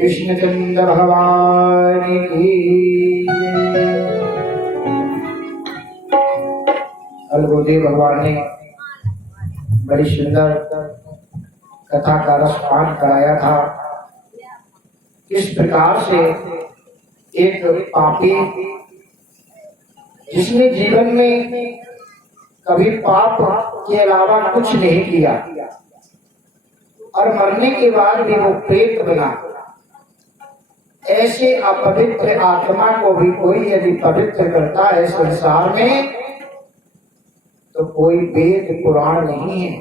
कृष्णचंद्र भगवान की। अलगोदेव भगवान ने बड़ी सुंदर कथा का रसपान कराया था। किस प्रकार से एक पापी जिसने जीवन में कभी पाप के अलावा कुछ नहीं किया और मरने के बाद भी वो प्रेत बना, ऐसे अपवित्र आत्मा को भी कोई यदि पवित्र करता है संसार में तो कोई वेद पुराण नहीं है,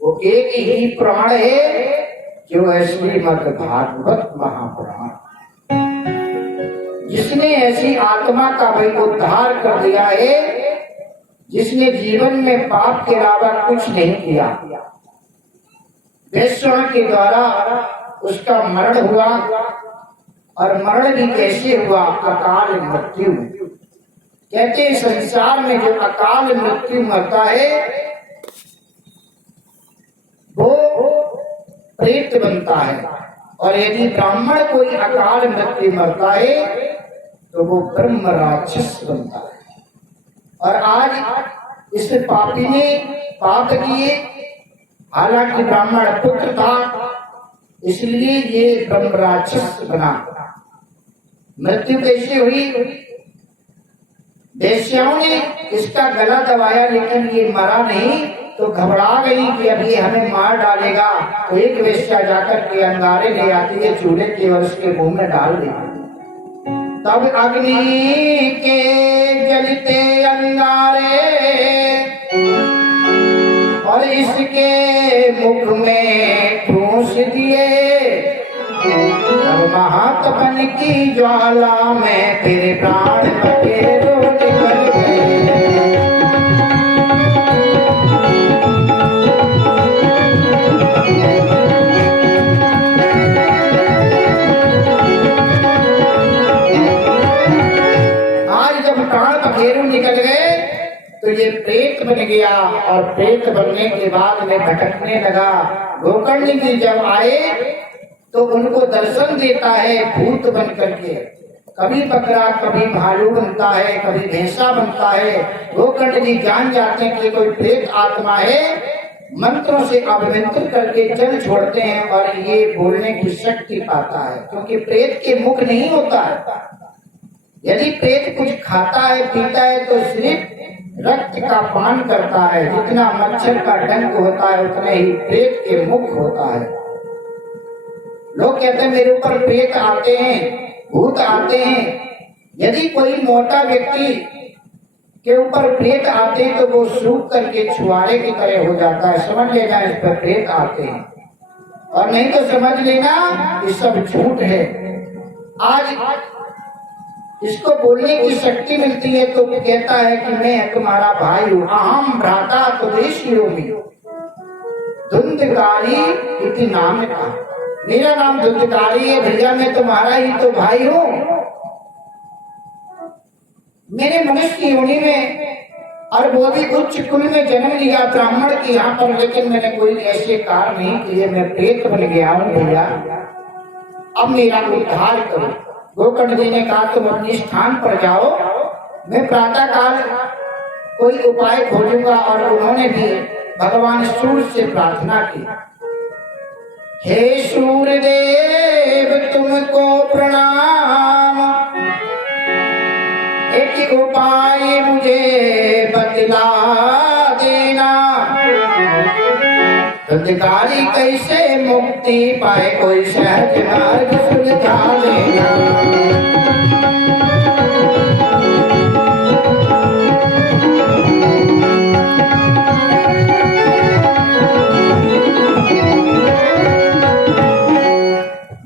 वो एक ही पुराण है जो है श्रीमद् भागवत महापुराण। जिसने ऐसी आत्मा का भी उद्धार कर दिया है, जिसने जीवन में पाप के अलावा कुछ नहीं किया, वैष्णव के द्वारा उसका मरण हुआ और मरण भी कैसे हुआ? अकाल मृत्यु। कहते हैं संसार में जो अकाल मृत्यु मरता है वो प्रेत बनता है, और यदि ब्राह्मण कोई अकाल मृत्यु मरता है तो वो ब्रह्म राक्षस बनता है। और आज इस पापी ने पाप किए, हालांकि ब्राह्मण पुत्र था इसलिए ये ब्रह्म राक्षस बना। मृत्यु कैसे हुई? वेश्याओं ने इसका गला दबाया लेकिन ये मरा नहीं, तो घबरा गई कि अभी हमें मार डालेगा। तो एक वेश्या जाकर के अंगारे ले आती है चूल्हे के और उसके मुंह में डाल देती। तब अग्नि के जलते अंगारे और इसके मुख में ठूस दिए। तब महातपन की ज्वाला में फिर प्राण पखेरु निकल गए। आज जब प्राण पखेरु निकल गए तो ये प्रेत बन गया, और प्रेत बनने के बाद में भटकने लगा। गोकर्ण जी जब आए तो उनको दर्शन देता है भूत बन करके। कभी बकरा कभी भालू बनता है, कभी भैंसा बनता है। गोकर्ण जी जान जाते हैं कि कोई प्रेत आत्मा है, मंत्रों से अभिमंत्रित करके जल छोड़ते हैं और ये बोलने की शक्ति पाता है, क्योंकि प्रेत के मुख नहीं होता है। यदि प्रेत कुछ खाता है पीता है तो सिर्फ रक्त का पान करता है। जितना मच्छर का डंक होता है उतने ही प्रेत के मुख होता है। लोग कहते हैं मेरे ऊपर प्रेत आते हैं, भूत आते हैं। यदि कोई मोटा व्यक्ति के ऊपर प्रेत आते हैं तो वो सूख करके छुआरे की तरह हो जाता है, समझ लेना इस पर प्रेत आते हैं। और नहीं तो समझ लेना ये सब झूठ है। आज इसको बोलने की शक्ति मिलती है तो वो कहता है कि मैं तुम्हारा भाई हूँ। अहम भ्राता तुदेशिरोमि धुंधकारी इति नाम का, मेरा नाम धुंधकारी है भैया, मैं तुम्हारा ही तो भाई हूँ। मैंने मनुष्य की योनि में और वो भी उच्च कुल में जन्म लिया ब्राह्मण के यहाँ पर, लेकिन मैंने कोई ऐसे कार्य नहीं किए, मैं प्रेत बन गया हूँ भैया, अब मेरा उद्धार करो। गोकर्ण जी ने कहा तुम अपने स्थान पर जाओ, मैं प्रातः काल कोई उपाय खोजूंगा। और उन्होंने भी भगवान सूर्य से प्रार्थना की, हे सूर्यदेव तुमको प्रणाम, एक उपाय मुझे बतला देना, धुंधकारी कैसे मुक्ति पाए कोई सहज मार्ग सुझा देना।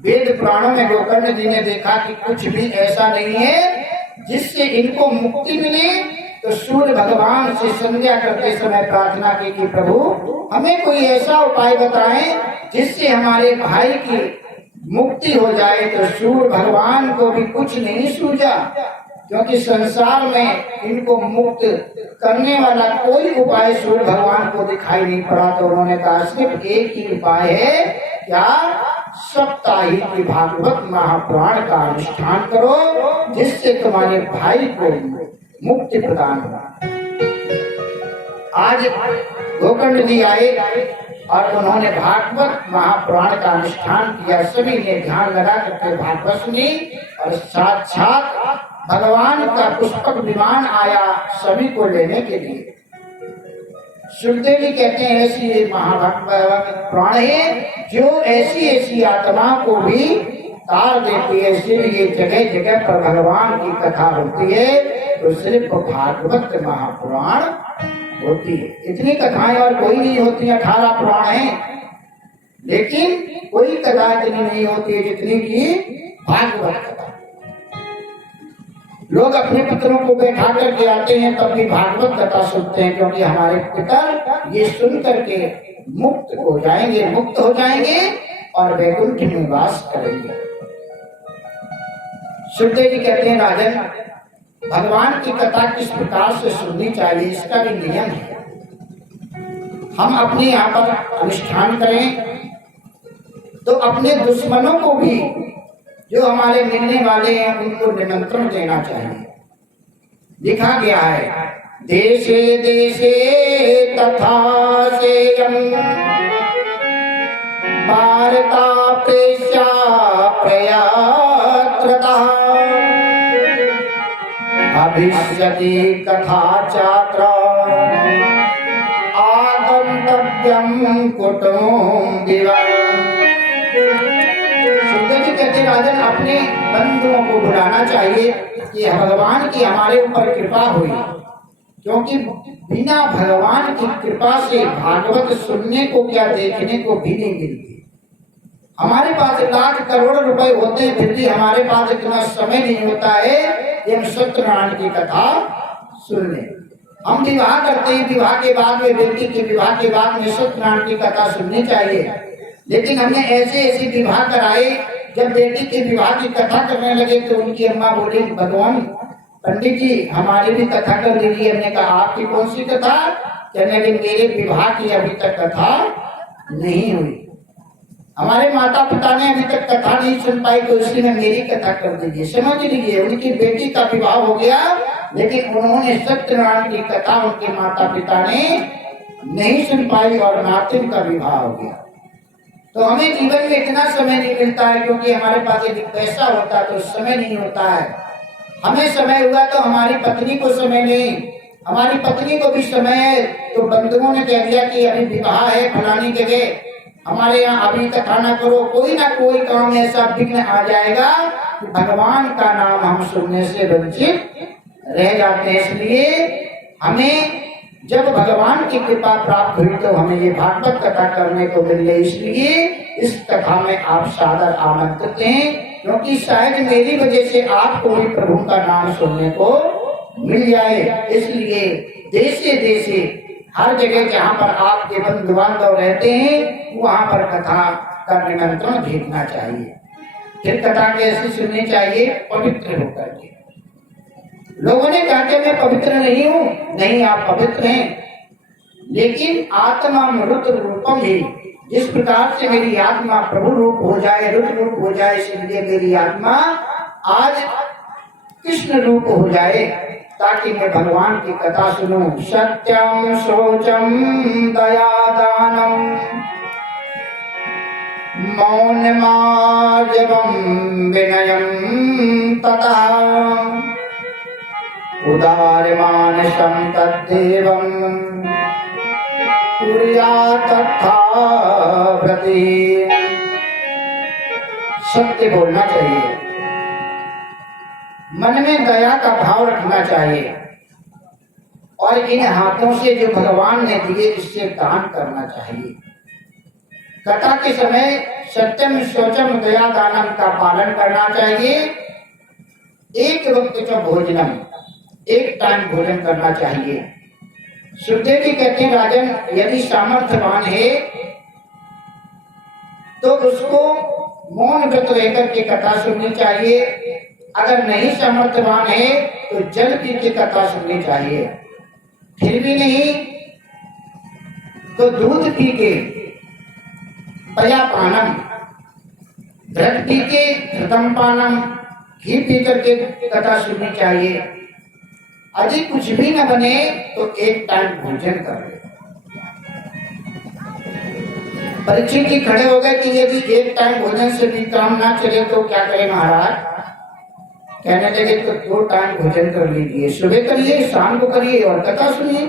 वेद पुराणों में गोकर्ण जी ने देखा कि कुछ भी ऐसा नहीं है जिससे इनको मुक्ति मिले, तो सूर्य भगवान से संध्या करते समय प्रार्थना की कि प्रभु हमें कोई ऐसा उपाय बताएं जिससे हमारे भाई की मुक्ति हो जाए। तो सूर्य भगवान को भी कुछ नहीं सूझा, क्योंकि संसार में इनको मुक्त करने वाला कोई उपाय सूर्य भगवान को दिखाई नहीं पड़ा। तो उन्होंने कहा सिर्फ एक ही उपाय है, क्या? सप्ताहिक की भागवत महापुराण का अनुष्ठान करो, जिससे तुम्हारे भाई को मुक्ति प्रदान हो। आज गोकर्ण जी आए और उन्होंने भागवत महापुराण का अनुष्ठान किया। सभी ने ध्यान लगा करके भागवत सुनी और साक्षात भगवान का पुष्पक विमान आया सभी को लेने के लिए। सुखदेव जी कहते हैं ऐसी महाभारत पुराण है जो ऐसी ऐसी आत्मा को भी तार देती है। इसलिए जगह जगह पर भगवान की कथा होती है, तो सिर्फ भागवत महापुराण होती है। इतनी कथाएं और कोई नहीं होती, 18 पुराण हैं, लेकिन कोई कथा इतनी नहीं होती है जितनी की भागवत कथा। लोग अपने पितरों को बैठा करके आते हैं तब भी भागवत कथा सुनते हैं, क्योंकि हमारे पितर ये सुन करके मुक्त हो जाएंगे और वैकुंठ में वास करेंगे। सुखदेव जी कहते हैं राजन, भगवान की कथा किस प्रकार से सुननी चाहिए इसका भी नियम है। हम अपने यहाँ पर अनुष्ठान करें तो अपने दुश्मनों को भी, जो हमारे मिलने वाले हैं, उनको निमंत्रण देना चाहिए। लिखा गया है देशे देशे तथा सेयम् वार्ता प्रेष्या प्रयात्रतः भविष्यति कथा चात्र आगन्तव्यं कुटुम्बिवम्। कहते राजन, अपने बंधुओं को बुलाना चाहिए कि भगवान की हमारे ऊपर कृपा हुई, क्योंकि बिना भगवान की कृपा से भागवत सुनने को क्या देखने को भी नहीं मिलती। हमारे पास लाख करोड़ रुपए होते हैं, फिर भी हमारे पास इतना समय नहीं होता है कि हम सत्यनारायण की कथा सुन लें। हम विवाह करते हैं, विवाह के बाद में बेटी के विवाह के बाद में सत्यनारायण की कथा सुननी चाहिए, लेकिन हमने ऐसे ऐसे विवाह कराए, जब बेटी के विवाह की कथा करने लगे तो उनकी अम्मा बोली भगवान पंडित जी हमारी भी कथा कर दीजिए। हमने कहा आपकी कौन सी कथा? कहने लगे मेरे विवाह की अभी तक कथा नहीं हुई। हमारे माता पिता ने अभी तक कथा नहीं सुन पाई तो इसी में मेरी कथा कर दीजिए। समझ लीजिए, उनकी बेटी का विवाह हो गया, लेकिन उन्होंने सत्यनारायण की कथा उनके माता पिता ने नहीं सुन पाई और नातिन का विवाह हो गया। तो हमें जीवन में इतना समय नहीं मिलता है, क्योंकि हमारे पास यदि पैसा होता तो समय नहीं होता है। हमें समय हुआ तो हमारी पत्नी को समय नहीं, हमारी पत्नी को भी समय है तो बंधुओं ने कह दिया कि अभी विवाह है फलानी जगह, हमारे यहाँ अभी कथा ना करो। कोई ना कोई काम ऐसा विघ्न आ जाएगा कि भगवान का नाम हम सुनने से वंचित रह जाते हैं। इसलिए हमें जब भगवान की कृपा प्राप्त हुई तो हमें ये भागवत कथा करने को मिल गई, इसलिए इस कथा में आप सादर आमंत्रित हैं, क्योंकि शायद मेरी वजह से आपको भी प्रभु का नाम सुनने को मिल जाए। इसलिए देशे देशे हर जगह जहाँ पर आपके बंधु बांधव रहते हैं वहां पर कथा का निमंत्रण भेजना चाहिए। फिर कथा कैसे सुननी चाहिए? पवित्र होकर के। लोगों ने कहा कि मैं पवित्र नहीं हूँ, नहीं आप पवित्र हैं, लेकिन आत्मा मरुत रूपम ही, जिस प्रकार से मेरी आत्मा प्रभु रूप हो जाए, रुद्र रूप हो जाए, इसलिए मेरी आत्मा आज कृष्ण रूप हो जाए, ताकि मैं भगवान की कथा सुनूं। सत्यम शोचम दया दानम मौनमार्जवम विनयम तथा उदारमानसं तद्देवं कुर्यात् तथाव्रते। सत्य बोलना चाहिए, मन में दया का भाव रखना चाहिए, और इन हाथों से जो भगवान ने दिए इससे दान करना चाहिए। कथा के समय सत्यम शौचम दया दानम का पालन करना चाहिए। एक वक्त का भोजनम, एक टाइम भोजन करना चाहिए। सुखदेव जी कहते हैं राजन, यदि सामर्थ्यवान है तो उसको मौन व्रत लेकर के कथा सुननी चाहिए। अगर नहीं सामर्थ्यवान है तो जल पी के कथा सुननी चाहिए। फिर भी नहीं तो दूध पी के, पया पानम, घृत पी के घृतम पानम, घी पी करके कथा सुननी चाहिए। यदि कुछ भी न बने तो एक टाइम भोजन कर ले। परीक्षित जी खड़े हो गए कि यदि एक टाइम भोजन से भी काम ना चले तो क्या करें महाराज? कहने लगे तो 2 टाइम भोजन कर लीजिए, सुबह करिए, शाम को करिए और कथा सुनिए।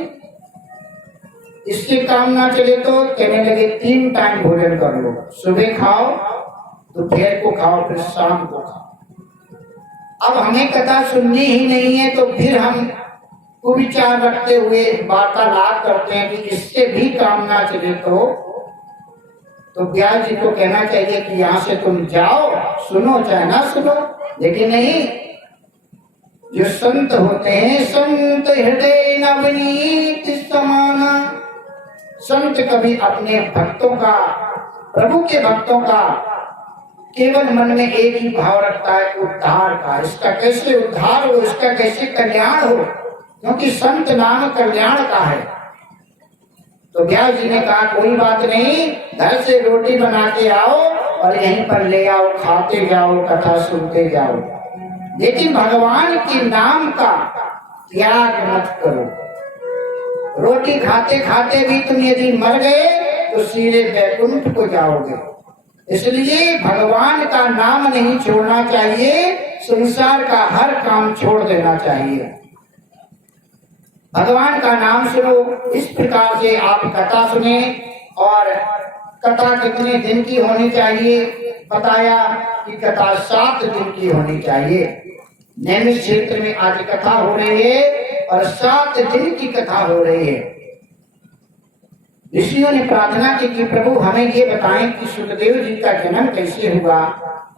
इससे काम ना चले तो कहने लगे 3 टाइम भोजन कर लो, सुबह खाओ, दोपहर को खाओ, फिर शाम को खाओ। अब हमें कथा सुननी ही नहीं है तो फिर हम कुविचार रखते हुए वार्तालाप करते हैं कि इससे भी काम ना चले तो व्यास जी को कहना चाहिए कि यहाँ से तुम जाओ, सुनो चाहे ना सुनो। लेकिन नहीं, जो संत होते हैं, संत हृदय नवनीत समाना, संत कभी अपने भक्तों का, प्रभु के भक्तों का केवल मन में एक ही भाव रखता है, उद्धार का। इसका कैसे उद्धार हो, इसका कैसे कल्याण हो, क्योंकि संत नाम कल्याण का है। तो व्यास जी ने कहा कोई बात नहीं, घर से रोटी बना के आओ और यहीं पर ले आओ, खाते जाओ, कथा सुनते जाओ, लेकिन भगवान के नाम का त्याग मत करो। रोटी खाते खाते भी तुम यदि मर गए तो सीधे वैकुंठ को जाओगे। इसलिए भगवान का नाम नहीं छोड़ना चाहिए, संसार का हर काम छोड़ देना चाहिए। भगवान का नाम सुनो। इस प्रकार से आप कथा सुने। और कथा कितने दिन की होनी चाहिए? बताया कि कथा 7 दिन की होनी चाहिए। नैमिष क्षेत्र में आज कथा हो रही है और 7 दिन की कथा हो रही है। ऋषियों ने प्रार्थना की कि प्रभु हमें ये बताएं कि सुखदेव जी का जन्म कैसे हुआ।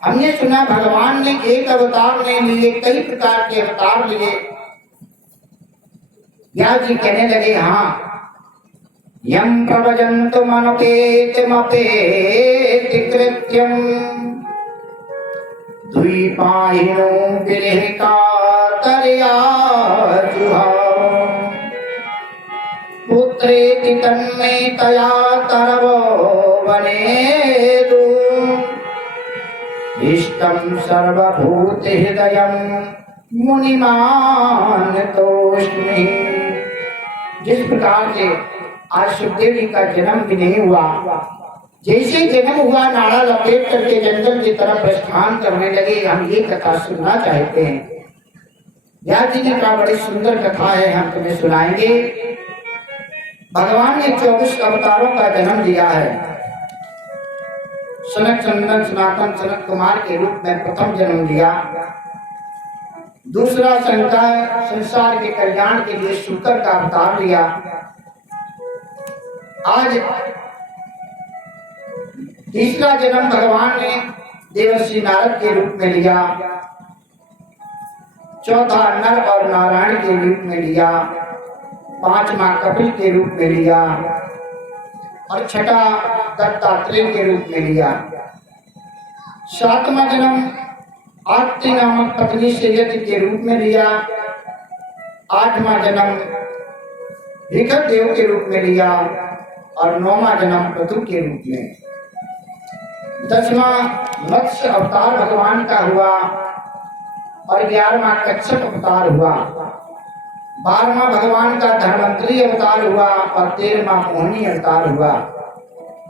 हमने सुना भगवान ने एक अवतार नहीं लिए, कई प्रकार के अवतार लिए। व्यास जी कहने लगे हाँ, यम प्रवजन्तु मनुपेतिमपेति कृत्यम द्वीपायिनो विरहिका पुत्रेति तन्मे तया तरवो वनेदु तं सर्वभूतहृदयं मुनिमानतोऽस्मि। जिस प्रकार से आज सुखदेव जी का जन्म भी नहीं हुआ, जैसे जन्म हुआ नाड़ा लपेट करके जंगल की तरफ प्रस्थान करने लगे, हम ये कथा सुनना चाहते हैं। व्यास जी का बड़ी सुंदर कथा है, हम तुम्हें सुनाएंगे। भगवान ने 24 अवतारों का जन्म दिया है। सनक चंदन सनातन सनत कुमार के रूप में प्रथम जन्म लिया। दूसरा संसार के कल्याण के लिए शुक्र का अवतार लिया। आज तीसरा जन्म भगवान ने देवर्षि नारद के रूप में लिया। चौथा नर और नारायण के रूप में लिया। पांचवा कपिल के रूप में लिया और छठा दत्तात्रेय के रूप में लिया। सातवां जन्म आत्ति नामक पत्नी से यति के रूप में लिया। आठवां जन्म भिखर देव के रूप में लिया और 9वां जन्म पृथु के रूप में। 10वां मत्स्य अवतार भगवान का हुआ और 11वां कच्छप अवतार हुआ। 12वां भगवान का धर्मंतरी अवतार हुआ और 13वां मोहिनी अवतार हुआ।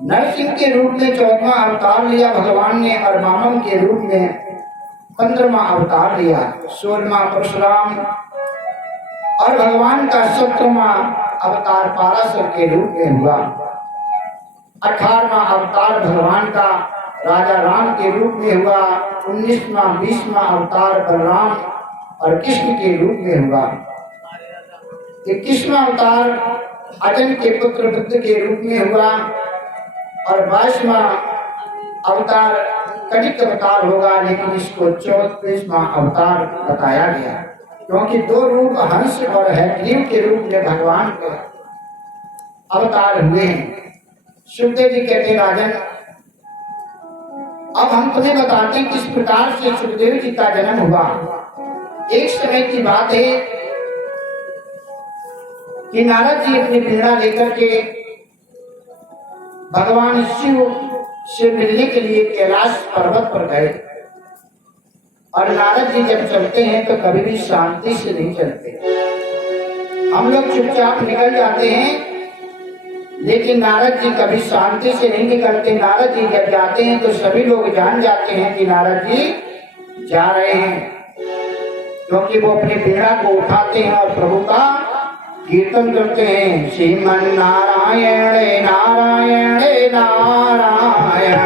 नरसिंह के रूप में 14वां अवतार लिया भगवान ने और वामन के रूप में 15वां अवतार लिया। 16वां परशुराम और भगवान का 17वां अवतार पाराशर के रूप में हुआ। 18वां अवतार भगवान का राजा राम के रूप में हुआ। 19वां 20वां अवतार बलराम और कृष्ण के रूप में हुआ। 21वां अवतार अर्जुन के पुत्र बुद्ध के रूप में हुआ और 22वां अवतार कटिक अवतार होगा, लेकिन इसको 34वां अवतार बताया गया क्योंकि 2 रूप हंस और हयग्रीव के रूप में भगवान के अवतार हुए हैं। सुखदेव जी कहते राजन, अब हम तुम्हें बताते हैं किस प्रकार से सुखदेव जी का जन्म हुआ। एक समय की बात है कि नारद जी अपनी पीड़ा लेकर के भगवान शिव से मिलने के लिए कैलाश पर्वत पर गए। और नारद जी जब चलते हैं तो कभी भी शांति से नहीं चलते। हम लोग चुपचाप निकल जाते हैं, लेकिन नारद जी कभी शांति से नहीं निकलते। नारद जी जब जाते हैं तो सभी लोग जान जाते हैं कि नारद जी जा रहे हैं, क्योंकि वो अपनी पीड़ा को उठाते हैं और प्रभु का कीर्तन करते हैं। श्रीमन नारायण नारायण नारायण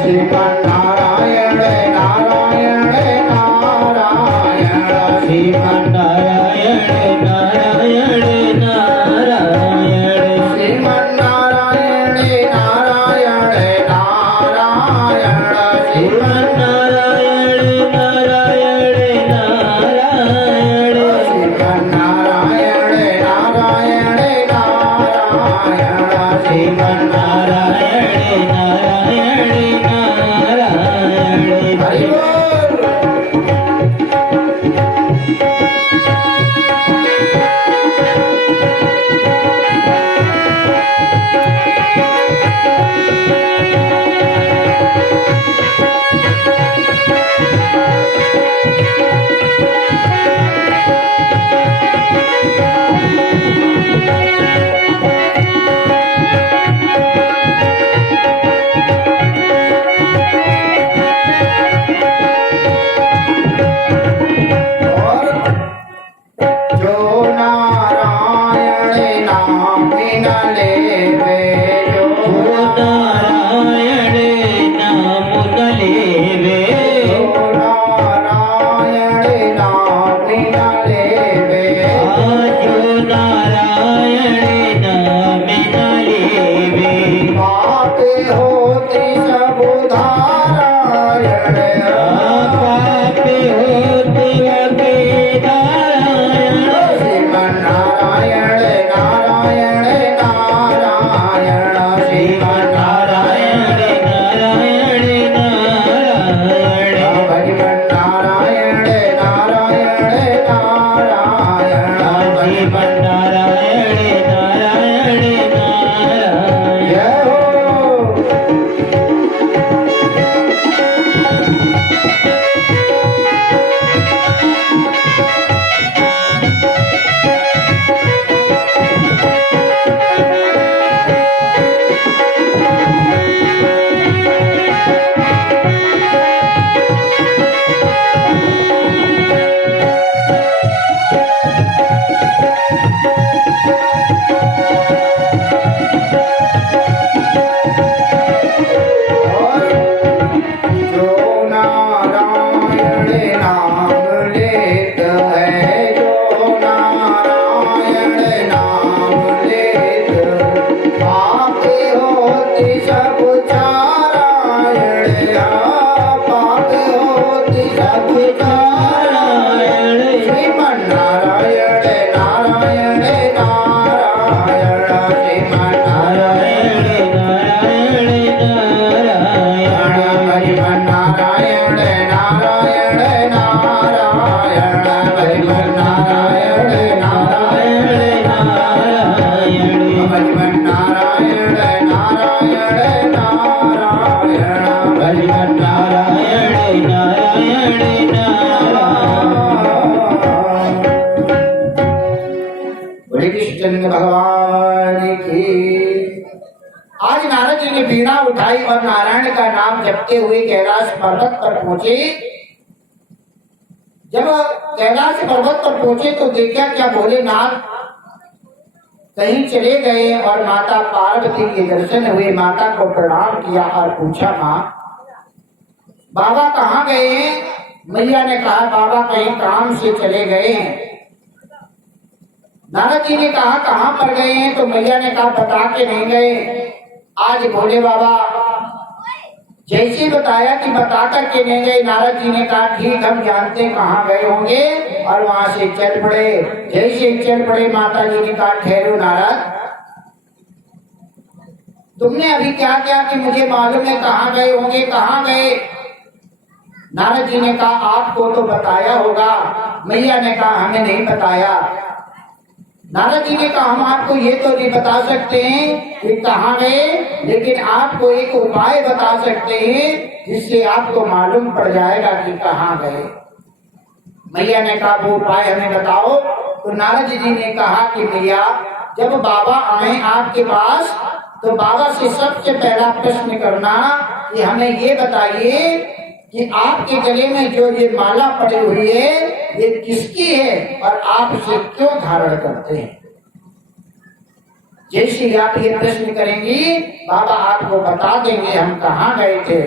श्रीमन नारायण नारायण श्रीमन नारायण नारायण नारायण श्रीमन नारायण नारायण नारायण श्रीमन नारायण नारायण नारायण श्रीमन नारायण सब चारायण पाप होती सब चारायण श्रीमन नारायण नारायण नारायण श्रीमन नारायण नारायण नारायण नारायण नारायण नारायण हरिमन नारायण नारायण नारायण हरिमन नारायण नारायण नारायण हरिमन नारायण नारायण नारायण। बोले कृष्ण भगवान की। आज नारद जी ने बीड़ा उठाई और नारायण का नाम जपते हुए कैलाश पर्वत पर पहुंचे। जब कैलाश पर्वत पर पहुंचे तो देखा क्या भोलेनाथ कहीं चले गए और माता पार्वती के दर्शन हुए। माता को प्रणाम किया और पूछा, माँ बाबा कहाँ गए हैं? मैया ने कहा बाबा कहीं काम से चले गए हैं। नारद जी ने कहा कहाँ पर गए हैं? तो मैया ने कहा बता के नहीं गए। आज भोले बाबा जैसे बताया कि बता करके नहीं गए। नारद जी ने कहा ठीक हम जानते कहाँ गए होंगे और वहां से चल पड़े। जैसे चल पड़े माता जी ने कहा ठहरो नारद, तुमने अभी क्या किया कि मुझे मालूम है कहाँ गए होंगे, कहाँ गए? नारद जी ने कहा आपको तो बताया होगा। मैया ने कहा हमें नहीं बताया। नारद जी ने कहा हम आपको ये तो नहीं बता सकते हैं कि कहाँ गए, लेकिन आपको एक उपाय बता सकते हैं जिससे आपको मालूम पड़ जाएगा कि कहाँ गए। मैया ने कहा वो उपाय हमें बताओ। तो नारद जी ने कहा कि मैया जब बाबा आए आपके पास तो बाबा से सबसे पहला प्रश्न करना कि हमें ये बताइए कि आपके गले में जो ये माला पड़ी हुई है ये किसकी है और आप इसे क्यों धारण करते हैं? जैसे ही आप ये प्रश्न करेंगी बाबा आपको बता देंगे हम कहाँ गए थे।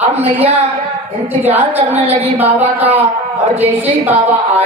अब मैया इंतजार करने लगी बाबा का और जैसे ही बाबा आए